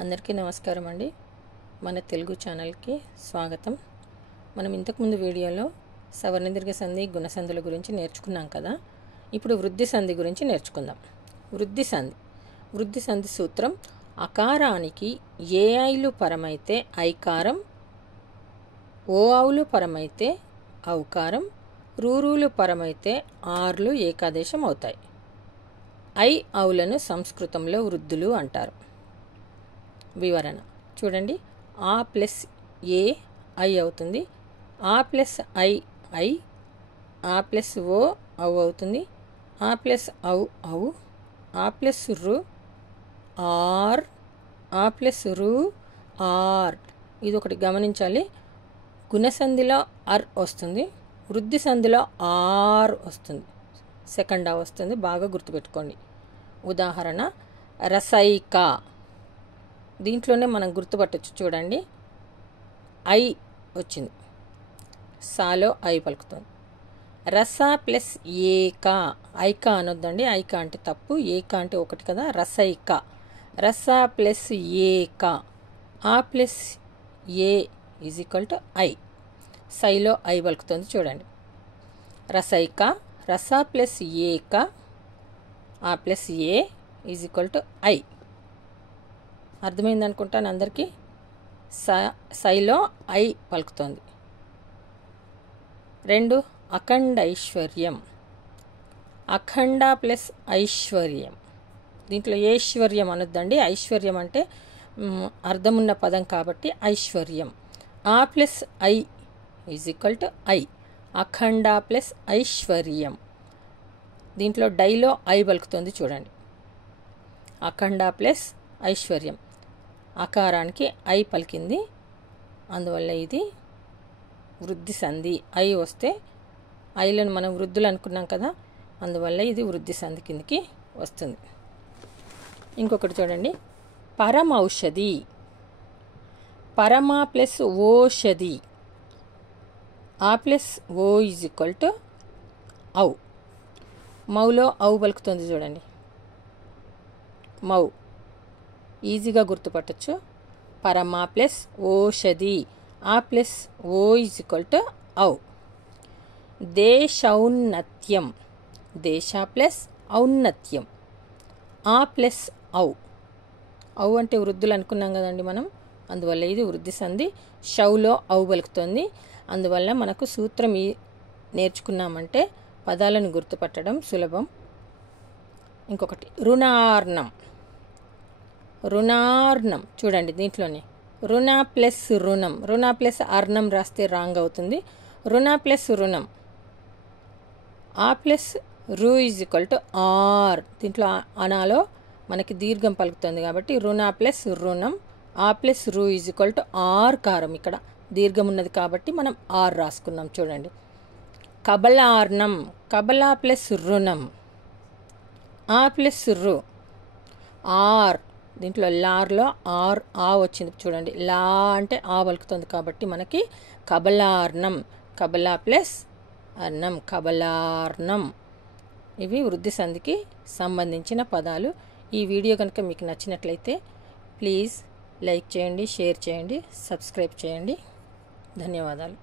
అందరికీ నమస్కారం అండి. మన తెలుగు ఛానల్కి స్వాగతం. మనం ఇంతకుముందు వీడియోలో సవర్ణ దీర్ఘ సంధి గుణసంధుల గురించి నేర్చుకున్నాం కదా. ఇప్పుడు వృద్ధి సంధి గురించి నేర్చుకుందాం. వృద్ధి సంధి సూత్రం: అకారానికి ఏ ఐలు పరమైతే ఐకారం, ఓ ఔలు పరమైతే ఔకారం, రూలు పరమైతే ఆర్లు ఏకాదేశం అవుతాయి. ఐ ఔలను సంస్కృతంలో వృద్ధులు అంటారు. వివరణ చూడండి. ఆ ప్లస్ ఏ ఐ అవుతుంది, ఆ ప్లస్ ఐ ఐ, ఆ ప్లస్ ఓ ఔ అవుతుంది, ఆ ప్లస్ ఔ ఔ, ఆ ప్లస్ రు ఆర్, ఆ ప్లస్ రు ఆర్. ఇది ఒకటి గమనించాలి. గుణసంధిలో అర్ వస్తుంది, వృద్ధి సంధిలో ఆర్ వస్తుంది, సెకండ్ ఆ వస్తుంది. బాగా గుర్తుపెట్టుకోండి. ఉదాహరణ రసైక. దీంట్లోనే మనం గుర్తుపట్టచ్చు. చూడండి, ఐ వచ్చింది, సాలో ఐ పలుకుతుంది. రస ప్లస్ ఏక, ఐక అనొద్దండి. ఐక అంటే తప్పు, ఏక అంటే ఒకటి కదా. రసైక, రస ప్లస్ ఏక, ఆ ప్లస్ ఏ ఈజ్ ఈక్వల్ టు ఐ. సైలో ఐ పలుకుతుంది. చూడండి, రసైక, రస ప్లస్ ఏక, ఆ ప్లస్ ఏ ఈజ్ ఈక్వల్ టు ఐ. అర్థమైంది అనుకుంటాను అందరికీ. సైలో ఐ పలుకుతోంది. 2 అఖండ ఐశ్వర్యం. అఖండ ప్లస్ ఐశ్వర్యం. దీంట్లో ఐశ్వర్యం అనొద్దండి. ఐశ్వర్యం అంటే అర్థమున్న పదం కాబట్టి ఐశ్వర్యం. ఆ plus I is equal to I. Akhanda plus ఐశ్వర్యం. దీంట్లో డైలో ఐ పలుకుతుంది. చూడండి, అఖండ ప్లస్ ఐశ్వర్యం. అకారానికి ఐ పలికింది, అందువల్ల ఇది వృద్ధి సంధి. ఐ వస్తే ఐలను మనం వృద్ధులు అనుకున్నాం కదా, అందువల్ల ఇది వృద్ధి సంధి కిందికి వస్తుంది. ఇంకొకటి చూడండి, పరమౌషధి. పరమ ప్లస్ ఓషధి, ఆ ప్లస్ ఓ ఈజ్ ఈక్వల్ టు ఔ. మౌలో ఔ పలుకుతుంది. చూడండి, మౌ ఈజీగా గుర్తుపట్టచ్చు. పరమ ప్లస్ ఓషధి, ఆ ప్లస్ ఓ ఈజ్ ఈక్వల్ టు ఔ. దేశౌన్నత్యం. దేశ ప్లస్ ఔన్నత్యం, ఆ ప్లస్ ఔ. ఔ అంటే వృద్ధులు అనుకున్నాం కదండి మనం, అందువల్ల ఇది వృద్ధి సంధి. షౌలో ఔ పలుకుతుంది. అందువల్ల మనకు సూత్రం నేర్చుకున్నామంటే పదాలను గుర్తుపట్టడం సులభం. ఇంకొకటి రుణార్ణం. రుణార్ణం చూడండి, దీంట్లోనే రుణ ప్లస్ రుణం, రుణ ప్లస్ అర్ణం రాస్తే రాంగ్ అవుతుంది. రుణ ప్లస్ రుణం, ఆ ప్లస్ రు ఈజ్ ఈక్వల్ టు ఆర్. దీంట్లో అనాలో మనకి దీర్ఘం పలుకుతుంది కాబట్టి రుణ ప్లస్ రుణం, ఆ ప్లస్ రు ఈజ్ ఈక్వల్ టు ఆర్ కారం. ఇక్కడ దీర్ఘం ఉన్నది కాబట్టి మనం ఆర్ రాసుకున్నాం. చూడండి, కబలార్ణం. కబలా ప్లస్ రుణం, ఆ ప్లస్ రు ఆర్. దీంట్లో లార్లో ఆర్ ఆ వచ్చింది. చూడండి, లా అంటే ఆ పలుకుతుంది కాబట్టి మనకి కబలార్ణం. కబలా ప్లస్ అర్ణం, కబలార్ణం. ఇవి వృద్ధి సంధికి సంబంధించిన పదాలు. ఈ వీడియో కనుక మీకు నచ్చినట్లయితే ప్లీజ్ లైక్ చేయండి, షేర్ చేయండి, సబ్స్క్రైబ్ చేయండి. ధన్యవాదాలు.